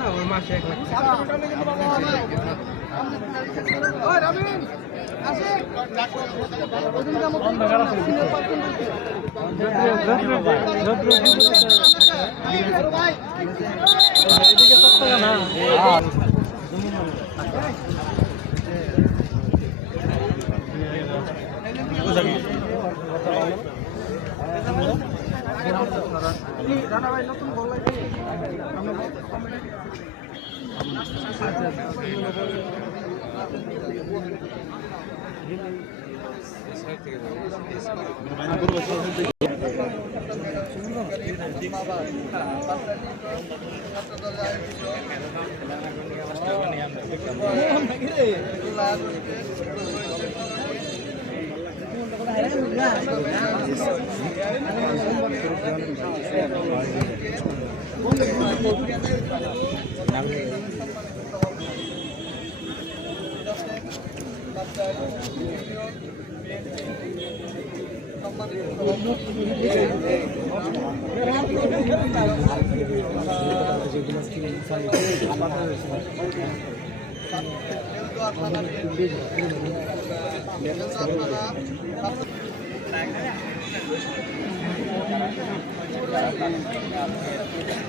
না ওর মাসে 1 লাখ রানা ভাই নতুন বল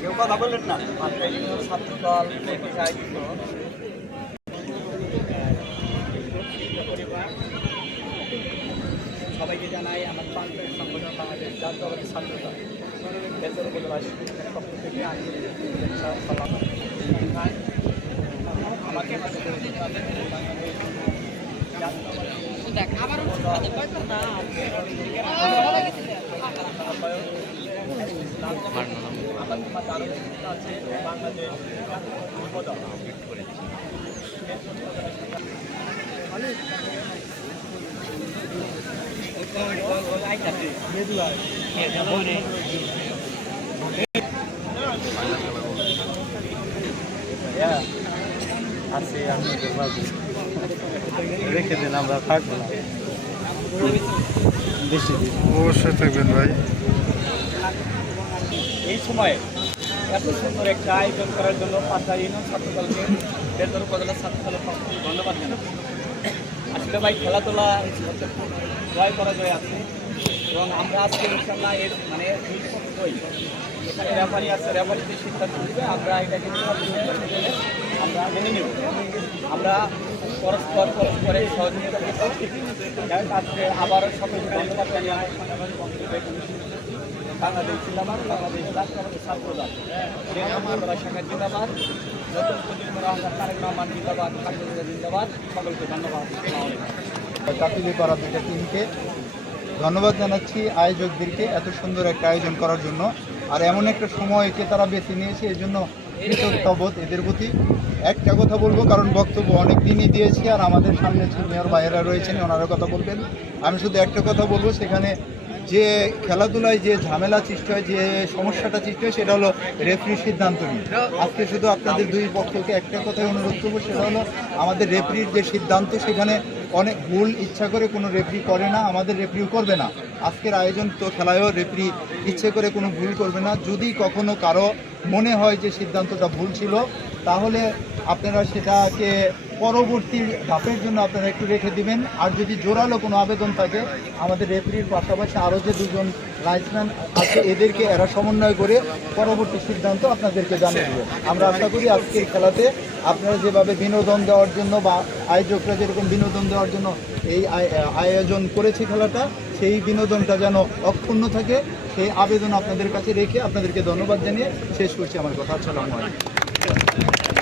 কেউ কথা বললেন না ছাত্রদল সবাইকে জানাই আমার প্রান্তের সংগঠন বাংলাদেশ জাতীয়তাবাদী ছাত্রদল পক্ষ থেকে আমাকে রেখে দিন আমরা থাকবো না অবশ্যই থাকবেন ভাই। এই সময়ে এত সুন্দর একটা আয়োজন করার জন্য পাঁচটা ইউনিয়ন ছাত্রদলকে বেদর উপজেলা ছাত্রদলের ধন্যবাদ জানাচ্ছি। আসলে ভাই খেলাধুলা জয় পরাজয় আছে এবং আমরা আজকে ইনশাল্লাহ এর মানে এখানে রেফারি আছে, রেফারিতে সিদ্ধান্ত দিবে, আমরা এটাকে আমরা মেনে নেব। আমরা পরস্পরের সহযোগিতা করছি। আজকে আবারও সকলকে ধন্যবাদ জানিয়ে বাংলাদেশ জিন্দাবাদ, বাংলাদেশ জাতীয়তাবাদী ছাত্রদল শাখা জিন্দাবাদ, নতুন প্রজন্মের আহ্বান তারেক রহমান জিন্দাবাদ, খালেদা জিন্দাবাদ। সকলকে ধন্যবাদ। কাতিলিপাড়া দুইটা টিমকে ধন্যবাদ জানাচ্ছি, আয়োজকদেরকে এত সুন্দর একটা আয়োজন করার জন্য। আর এমন একটা সময়কে তারা বেছে নিয়েছে, এই জন্য কৃতজ্ঞবোধ এদের প্রতি। একটা কথা বলবো, কারণ বক্তব্য অনেক দিনই দিয়েছি আর আমাদের সামনে সিনিয়র ভাইয়েরা রয়েছেন, ওনারা কথা বলবেন। আমি শুধু একটা কথা বলবো, সেখানে যে খেলাধুলায় যে ঝামেলা সৃষ্টি হয়, যে সমস্যাটা সৃষ্টি হয়, সেটা হলো রেফারির সিদ্ধান্ত নিয়ে। আজকে শুধু আপনাদের দুই পক্ষকে একটা কথাই অনুরোধ করবো, সেটা হলো আমাদের রেফারির যে সিদ্ধান্ত, সেখানে অনেক ভুল ইচ্ছা করে কোনো রেফারি করে না, আমাদের রেফারিও করবে না। আজকের আয়োজন তো খেলায়ও রেফারি ইচ্ছে করে কোনো ভুল করবে না। যদি কখনো কারো মনে হয় যে সিদ্ধান্তটা ভুল ছিল, তাহলে আপনারা সেটাকে পরবর্তী ধাপের জন্য আপনারা একটু রেখে দিবেন। আর যদি জোরালো কোনো আবেদন থাকে, আমাদের রেফারির পাশাপাশি আরও যে দুজন লাইন্সম্যান আছে, এদেরকে এরা সমন্বয় করে পরবর্তী সিদ্ধান্ত আপনাদেরকে জানিয়ে দেবেন। আমরা আশা করি আজকের খেলাতে আপনারা যেভাবে বিনোদন দেওয়ার জন্য বা আয়োজকরা যেরকম বিনোদন দেওয়ার জন্য এই আয়োজন করেছে খেলাটা, সেই বিনোদনটা যেন অক্ষুণ্ণ থাকে, সেই আবেদন আপনাদের কাছে রেখে আপনাদেরকে ধন্যবাদ জানিয়ে শেষ করছি আমার কথা। আসসালামু আলাইকুম।